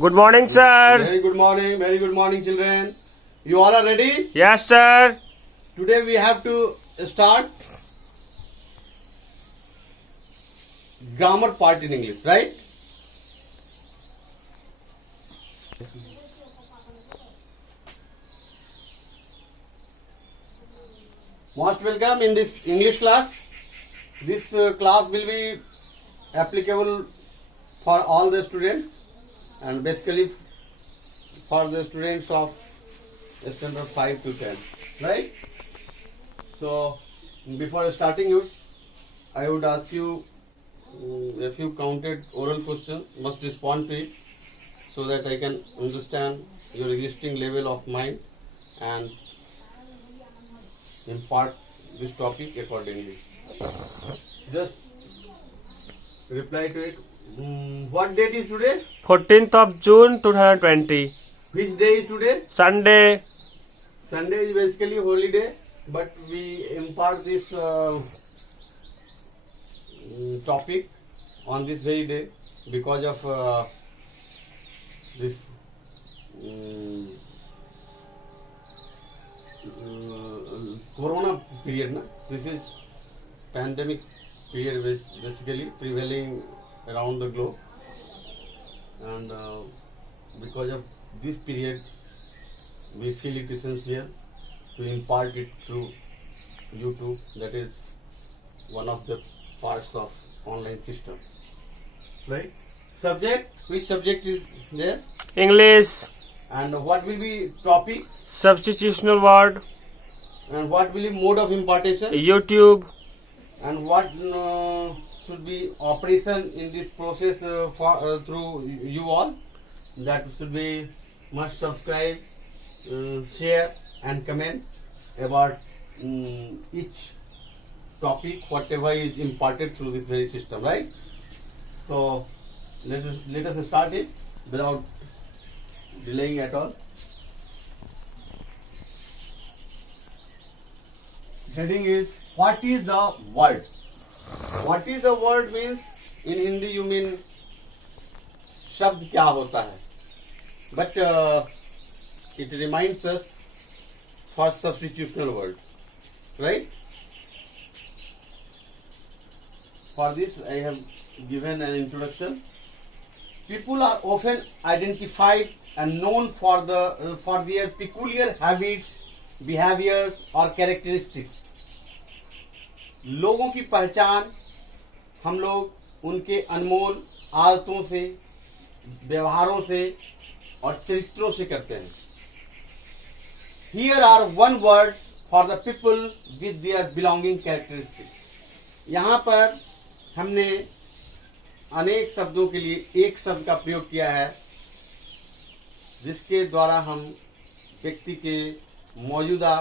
Good morning, sir. Very good morning, children. You all are ready? Yes, sir. Today we have to start grammar part in English, right? Most welcome in this English class. This class will be applicable for all the students and basically for the students of standard 5 to 10, right? So before starting it, I would ask you if you counted oral questions, must respond to it so that I can understand your existing level of mind and impart this topic accordingly. Just reply to it. What date is today? 14th of June 2020. Which day is today? Sunday. Sunday is basically holiday, but we impart this topic on this very day because of this corona period. This is pandemic period basically prevailing around the globe, and because of this period we feel it essential to impart it through YouTube. That is one of the parts of online system, right? Subject, which subject is there? English. And what will be topic? Substitutional word. And what will be mode of impartation? YouTube. And what should be operation in this process through you all? That should be must subscribe, share and comment about each topic, whatever is imparted through this very system, right? So let us start it without delaying at all. Heading is, what is the word? What is the word means in Hindi you mean शब्द क्या होता है? But it reminds us for substitutional word, right? For this I have given an introduction. People are often identified and known for their peculiar habits, behaviors or characteristics. लोगों की पहचान हम लोग उनके अनमोल आदतों से, व्यवहारों से और चरित्रों से करते हैं. Here are one word for the people with their belonging characteristics. यहाँ पर हमने अनेक शब्दों के लिए एक शब्द का प्रयोग किया है जिसके द्वारा हम व्यक्ति के मौजूदा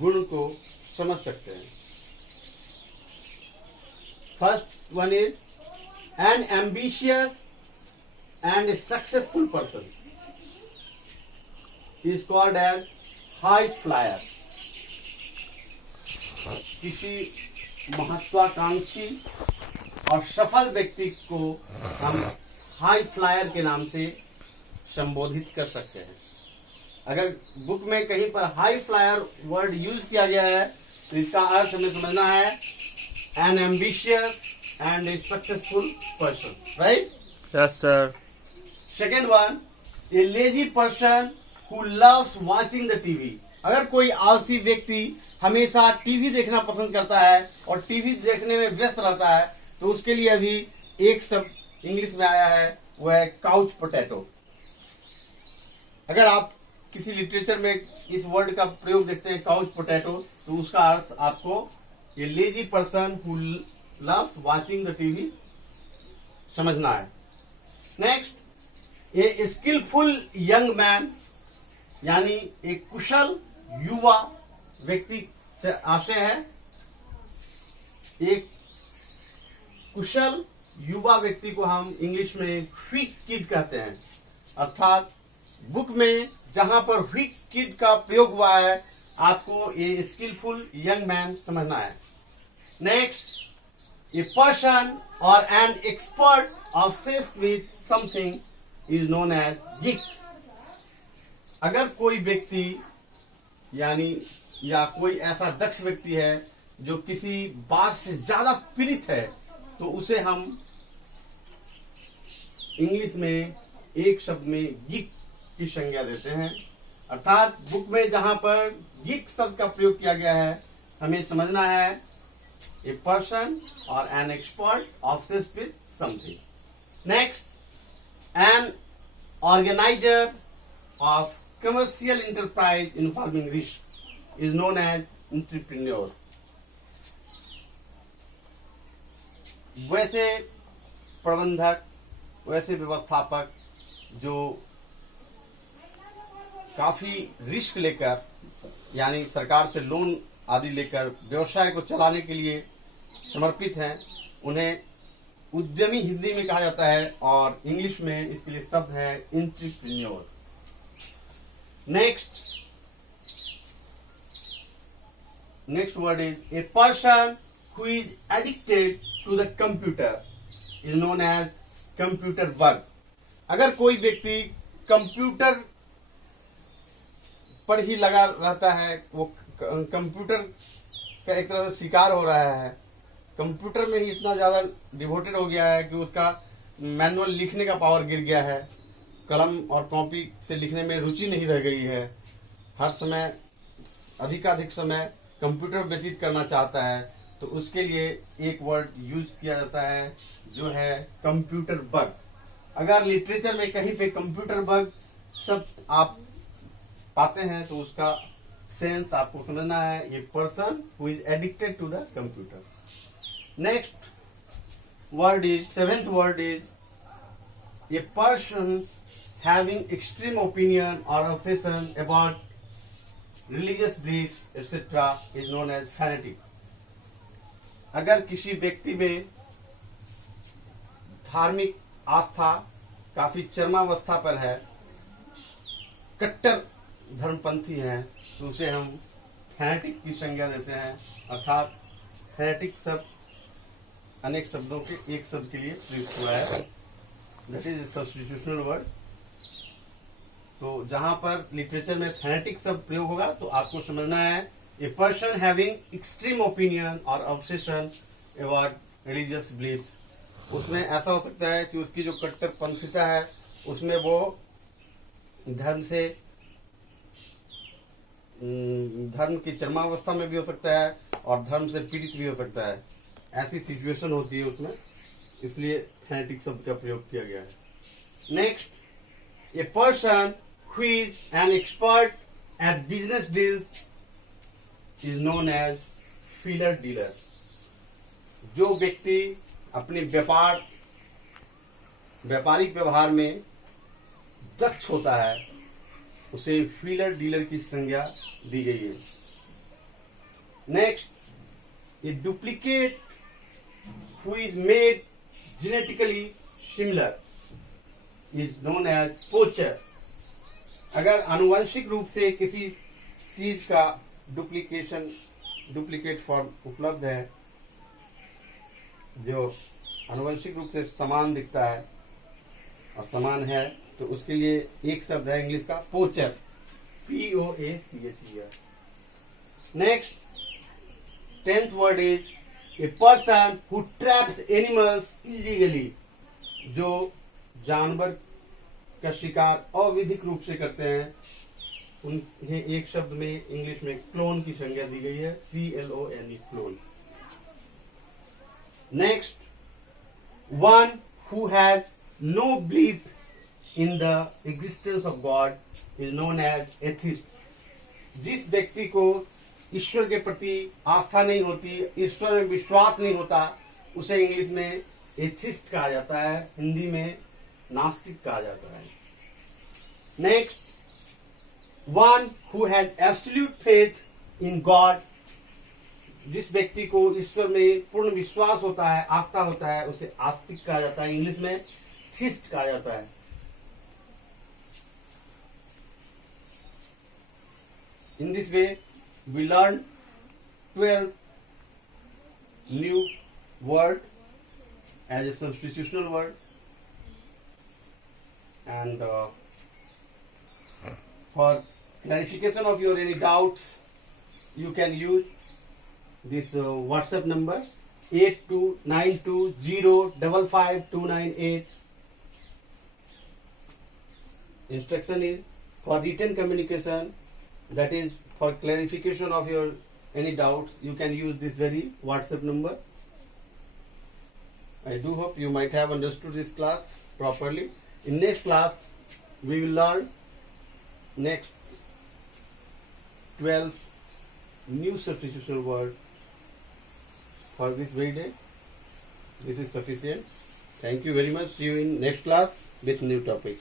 गुण को समझ सकते हैं. First one is, an ambitious and successful person is called as high flyer. किसी महत्वाकांक्षी और सफल व्यक्ति को हम हाई फ्लायर के नाम से संबोधित कर सकते हैं. अगर बुक में कहीं पर हाई फ्लायर वर्ड यूज किया गया है तो इसका अर्थ हमें समझना है an ambitious and a successful person, right? Yes, sir. Second one, a lazy person who loves watching the TV. अगर कोई आलसी व्यक्ति हमेशा टीवी देखना पसंद करता है और टीवी देखने में व्यस्त रहता है तो उसके लिए अभी एक शब्द इंग्लिश में आया है, वो है काउच पोटैटो. अगर आप किसी लिटरेचर में इस वर्ड का प्रयोग देखते हैं काउच पोटैटो तो उसका अर्थ आपको ये lazy person who loves watching the TV समझना है. नेक्स्ट, ए स्किलफुल यंग मैन यानी एक कुशल युवा व्यक्ति से आशय है. एक कुशल युवा व्यक्ति को हम इंग्लिश में व्हीक किड कहते हैं. अर्थात बुक में जहां पर व्हीक किड का प्रयोग हुआ है आपको ये स्किलफुल यंग मैन समझना है. Next, a person or an expert obsessed with something is known as geek. अगर कोई व्यक्ति यानी या कोई ऐसा दक्ष व्यक्ति है जो किसी बात से ज्यादा पीड़ित है, तो उसे हम इंग्लिश में एक शब्द में गिक की संज्ञा देते हैं। अर्थात बुक में जहां पर गिक शब्द का प्रयोग किया गया है, हमें समझना है ए पर्सन और an expert obsessed with something. Next, an organiser of commercial enterprise involving risk is known as entrepreneur. वैसे प्रबंधक, वैसे व्यवस्थापक जो काफी रिस्क लेकर यानी सरकार से लोन आदि लेकर व्यवसाय को चलाने के लिए समर्पित हैं, उन्हें उद्यमी हिंदी में कहा जाता है और इंग्लिश में इसके लिए शब्द है entrepreneur. Next word is a person who is addicted to the computer is known as computer bug। अगर कोई व्यक्ति कंप्यूटर पर ही लगा रहता है, वो कंप्यूटर का एक तरह से शिकार हो रहा है, कंप्यूटर में ही इतना ज्यादा डिवोटेड हो गया है कि उसका मैनुअल लिखने का पावर गिर गया है, कलम और कॉपी से लिखने में रुचि नहीं रह गई है, हर समय अधिकाधिक समय कंप्यूटर व्यतीत करना चाहता है, तो उसके लिए एक वर्ड यूज किया जाता है जो है कंप्यूटर बग। अगर लिटरेचर में कहीं पे कंप्यूटर बग शब्द आप पाते हैं तो उसका सेंस आपको समझना है, ये person who is addicted to the computer. Next word is, seventh word is a person having extreme opinion और obsession about religious belief etcetera is known as fanatic. अगर किसी व्यक्ति में धार्मिक आस्था काफी चरमावस्था पर है, कट्टर धर्मपंथी हैं, तो उसे हम फैनेटिक की संज्ञा देते हैं। अर्थात फैनेटिक शब्द अनेक शब्दों के एक शब्द के लिए प्रयुक्त हुआ है, दैट इज सब्स्टिट्यूशनल वर्ड। तो जहां पर लिटरेचर में फैनेटिक शब्द प्रयोग होगा तो आपको समझना है a person having extreme opinion और ऑब्सेशन अबाउट रिलीजियस बिलीफ्स। उसमें ऐसा हो सकता है कि उसकी जो कट्टरपंथिता है उसमें वो धर्म की चरमावस्था में भी हो सकता है और धर्म से पीड़ित भी हो सकता है, ऐसी सिचुएशन होती है उसमें, इसलिए फैनेटिक शब्द का प्रयोग किया गया है। Next, a person who is an expert at business deals is known as wheeler dealer. जो व्यक्ति अपने व्यापारिक व्यवहार में दक्ष होता है उसे फीलर डीलर की संज्ञा दी गई है। Next, a duplicate who is made genetically similar is known as poacher. अगर आनुवंशिक रूप से किसी चीज का डुप्लीकेट फॉर्म उपलब्ध है, जो आनुवंशिक रूप से समान दिखता है और समान है, तो उसके लिए एक शब्द है इंग्लिश का पोचर, POACHER। Next, 10th word is a person who traps animals illegally. जो जानवर का शिकार अविधिक रूप से करते हैं, उन्हें एक शब्द में इंग्लिश में क्लोन की संज्ञा दी गई है, CLONE, clone. Next, one who has no belief in the existence of God is known as atheist. जिस व्यक्ति को ईश्वर के प्रति आस्था नहीं होती, ईश्वर में विश्वास नहीं होता, उसे इंग्लिश में एथिस्ट कहा जाता है, हिंदी में नास्तिक कहा जाता है। Next, one who has absolute faith in God. जिस व्यक्ति को ईश्वर में पूर्ण विश्वास होता है, आस्था होता है, उसे आस्तिक कहा जाता है, इंग्लिश में थिस्ट कहा जाता है। In this way we learned 12 new word as a substitutional word. and for clarification of your any doubts, you can use this WhatsApp number 8292055298. Instruction is for written communication, that is for clarification of your any doubts, you can use this very WhatsApp number. I do hope you might have understood this class properly. In next class, we will learn next 12 new substitutional words. For this very day, this is sufficient. Thank you very much. See you in next class with new topic.